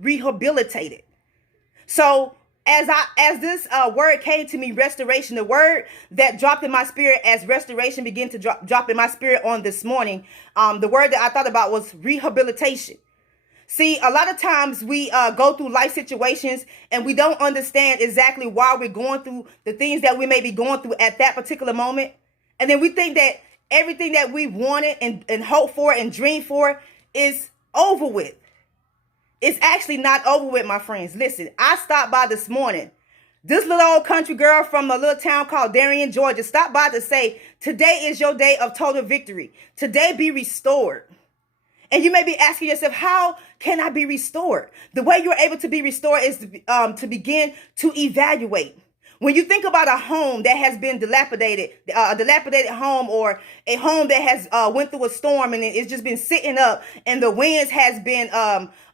rehabilitate it. So as this word came to me, restoration, the word that dropped in my spirit as restoration began to drop in my spirit on this morning, the word that I thought about was rehabilitation. See, a lot of times we go through life situations and we don't understand exactly why we're going through the things that we may be going through at that particular moment. And then we think that everything that we wanted and hoped for and dreamed for is over with. It's actually not over with, my friends. Listen, I stopped by this morning. This little old country girl from a little town called Darien, Georgia, stopped by to say, today is your day of total victory. Today be restored. And you may be asking yourself, how can I be restored? The way you're able to be restored is to begin to evaluate. When you think about a home that has been dilapidated, a dilapidated home, or a home that has went through a storm and it's just been sitting up and the winds has been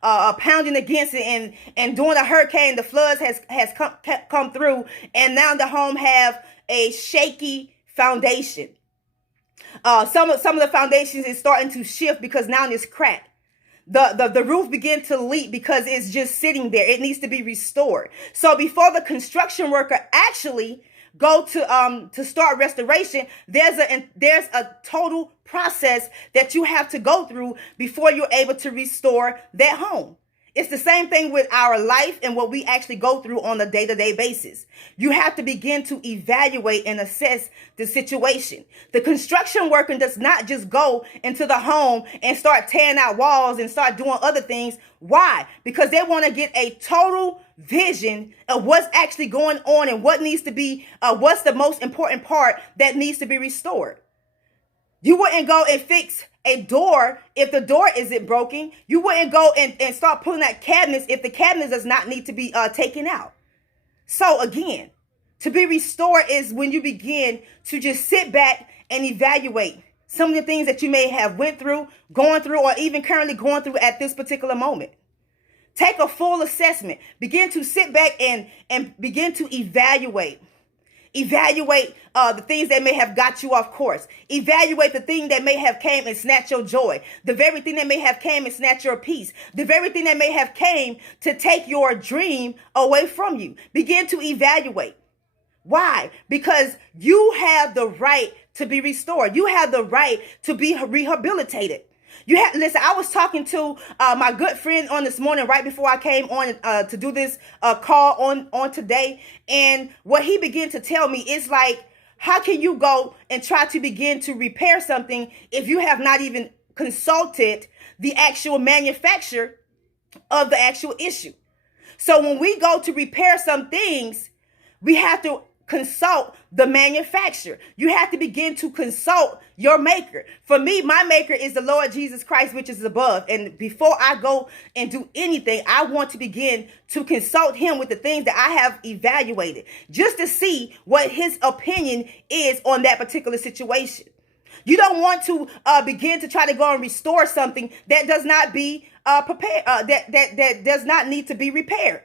pounding against it, and during a hurricane, the floods has come through, and now the home have a shaky foundation. Some of the foundations is starting to shift because now it's cracked. The roof began to leak because it's just sitting there. It needs to be restored. So before the construction worker actually go to start restoration, there's a total process that you have to go through before you're able to restore that home. It's the same thing with our life and what we actually go through on a day-to-day basis. You have to begin to evaluate and assess the situation. The construction worker does not just go into the home and start tearing out walls and start doing other things. Why? Because they want to get a total vision of what's actually going on and what needs to be, what's the most important part that needs to be restored. You wouldn't go and fix a door if the door isn't broken. You wouldn't go and start pulling out cabinets if the cabinet does not need to be taken out. So again, to be restored is when you begin to just sit back and evaluate some of the things that you may have went through, going through, or even currently going through at this particular moment. Take a full assessment. Begin to sit back and begin to evaluate. Evaluate the things that may have got you off course. Evaluate the thing that may have came and snatched your joy. The very thing that may have came and snatched your peace. The very thing that may have came to take your dream away from you. Begin to evaluate. Why? Because you have the right to be restored. You have the right to be rehabilitated. Listen, I was talking to my good friend on this morning right before I came on to do this call on today. And what he began to tell me is like, how can you go and try to begin to repair something if you have not even consulted the actual manufacturer of the actual issue? So when we go to repair some things, we have to consult the manufacturer. You have to begin to consult your maker. For me, my maker is the Lord Jesus Christ, which is above. And before I go and do anything, I want to begin to consult him with the things that I have evaluated, just to see what his opinion is on that particular situation. You don't want to begin to try to go and restore something that does not be prepared, that does not need to be repaired.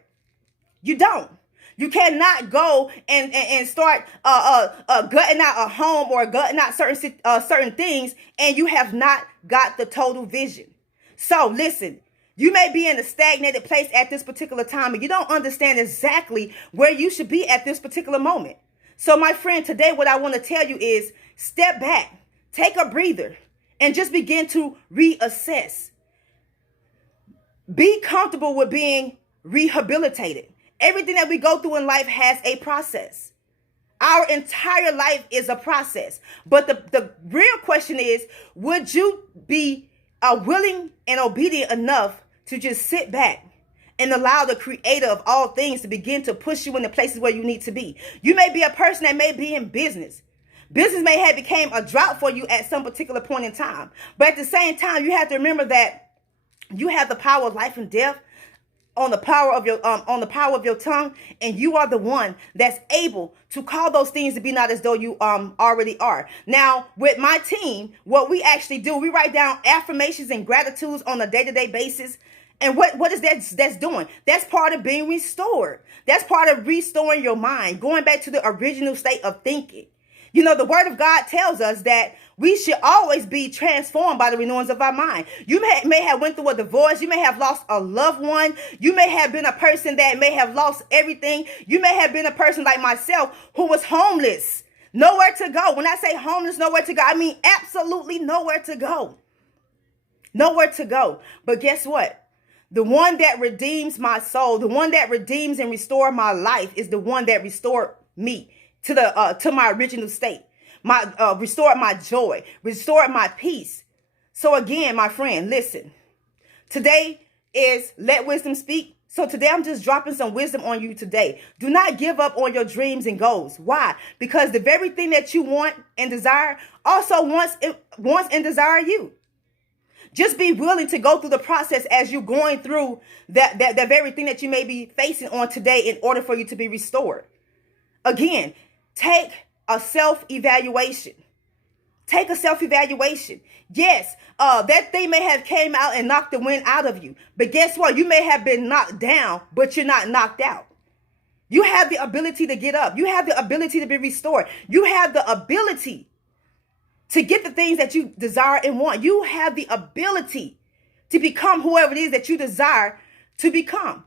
You don't. You cannot go and start gutting out a home or gutting out certain things, and you have not got the total vision. So listen, you may be in a stagnated place at this particular time, and you don't understand exactly where you should be at this particular moment. So my friend, today what I want to tell you is step back, take a breather, and just begin to reassess. Be comfortable with being rehabilitated. Everything that we go through in life has a process. Our entire life is a process. But the real question is, would you be willing and obedient enough to just sit back and allow the creator of all things to begin to push you in the places where you need to be? You may be a person that may be in business. Business may have become a drought for you at some particular point in time. But at the same time, you have to remember that you have the power of life and death on the power of your tongue, and you are the one that's able to call those things to be not as though you already are. Now, with my team, what we actually do, we write down affirmations and gratitudes on a day-to-day basis. And what is that's doing? That's part of being restored. That's part of restoring your mind, going back to the original state of thinking. You know, the word of God tells us that We should always be transformed by the renewings of our mind. You may have went through a divorce. You may have lost a loved one. You may have been a person that may have lost everything. You may have been a person like myself who was homeless. Nowhere to go. When I say homeless, nowhere to go, I mean absolutely nowhere to go. Nowhere to go. But guess what? The one that redeems my soul, the one that redeems and restores my life is the one that restored me to my original state. Restored my joy, restored my peace. So again, my friend, listen. Today is Let Wisdom Speak. So today I'm just dropping some wisdom on you today. Do not give up on your dreams and goals. Why? Because the very thing that you want and desire also wants and desire you. Just be willing to go through the process as you're going through that very thing that you may be facing on today in order for you to be restored. Again, take a self-evaluation. Take a self-evaluation. Yes, that thing may have came out and knocked the wind out of you. But guess what? You may have been knocked down, but you're not knocked out. You have the ability to get up. You have the ability to be restored. You have the ability to get the things that you desire and want. You have the ability to become whoever it is that you desire to become.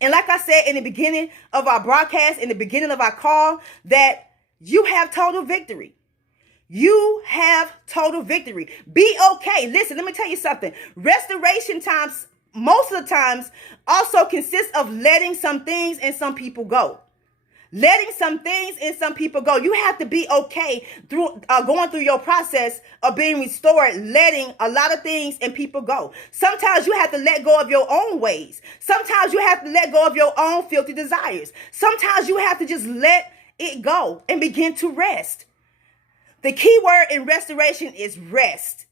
And like I said in the beginning of our broadcast, in the beginning of our call, that you have total victory. You have total victory. Be okay. Listen, let me tell you something. Restoration times, most of the times, also consists of letting some things and some people go. Letting some things and some people go. You have to be okay through going through your process of being restored, letting a lot of things and people go. Sometimes you have to let go of your own ways. Sometimes you have to let go of your own filthy desires. Sometimes you have to just let it go and begin to rest. The key word in restoration is rest.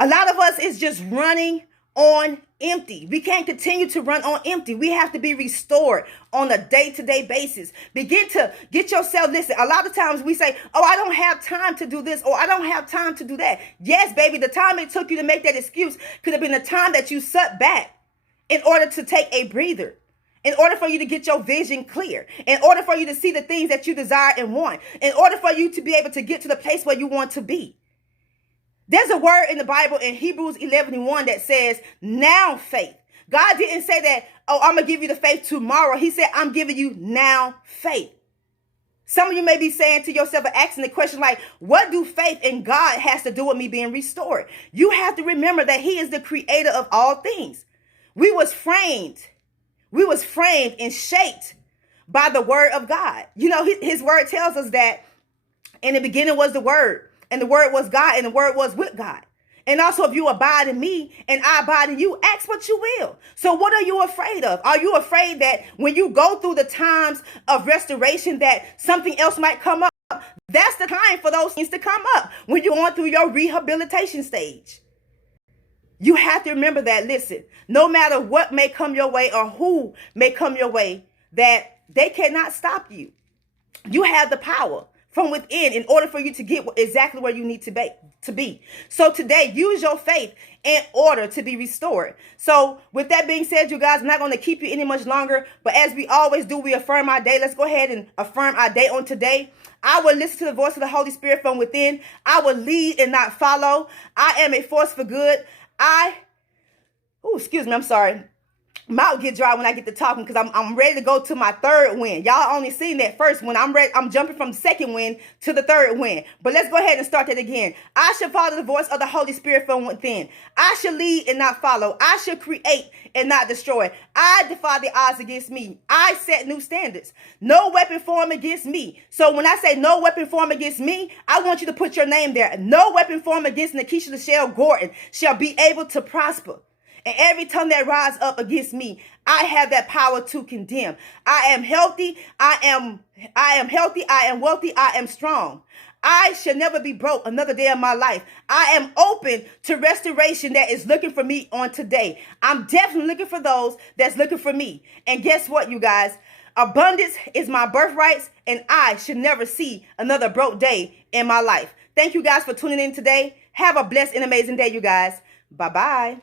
A lot of us is just running on empty. We can't continue to run on empty. We have to be restored on a day-to-day basis. Begin to get yourself, listen, a lot of times we say, oh, I don't have time to do this, or I don't have time to do that. Yes, baby, the time it took you to make that excuse could have been the time that you sat back in order to take a breather, in order for you to get your vision clear, in order for you to see the things that you desire and want, in order for you to be able to get to the place where you want to be. There's a word in the Bible in Hebrews 11:1 that says, now faith. God didn't say that, oh, I'm going to give you the faith tomorrow. He said, I'm giving you now faith. Some of you may be saying to yourself or asking the question like, what do faith in God has to do with me being restored? You have to remember that he is the creator of all things. We was framed and shaped by the word of God. You know, his word tells us that in the beginning was the word, and the word was God, and the word was with God. And also, if you abide in me and I abide in you, ask what you will. So what are you afraid of? Are you afraid that when you go through the times of restoration that something else might come up? That's the time for those things to come up when you're going through your rehabilitation stage. You have to remember that, listen, no matter what may come your way or who may come your way, that they cannot stop you. You have the power from within in order for you to get exactly where you need to be. So today, use your faith in order to be restored. So with that being said, you guys, I'm not going to keep you any much longer, but as we always do, we affirm our day. Let's go ahead and affirm our day on today. I will listen to the voice of the Holy Spirit from within. I will lead and not follow. I am a force for good. I'm sorry. Mouth get dry when I get to talking because I'm ready to go to my third win. Y'all only seen that first win. I'm jumping from the second win to the third win. But let's go ahead and start that again. I shall follow the voice of the Holy Spirit from within. I shall lead and not follow. I shall create and not destroy. I defy the odds against me. I set new standards. No weapon formed against me. So when I say no weapon formed against me, I want you to put your name there. No weapon formed against Nikisha Lachelle Gordon shall be able to prosper. And every tongue that rises up against me, I have that power to condemn. I am healthy. I am healthy. I am wealthy. I am strong. I shall never be broke another day of my life. I am open to restoration that is looking for me on today. I'm definitely looking for those that's looking for me. And guess what, you guys? Abundance is my birthright, and I should never see another broke day in my life. Thank you guys for tuning in today. Have a blessed and amazing day, you guys. Bye-bye.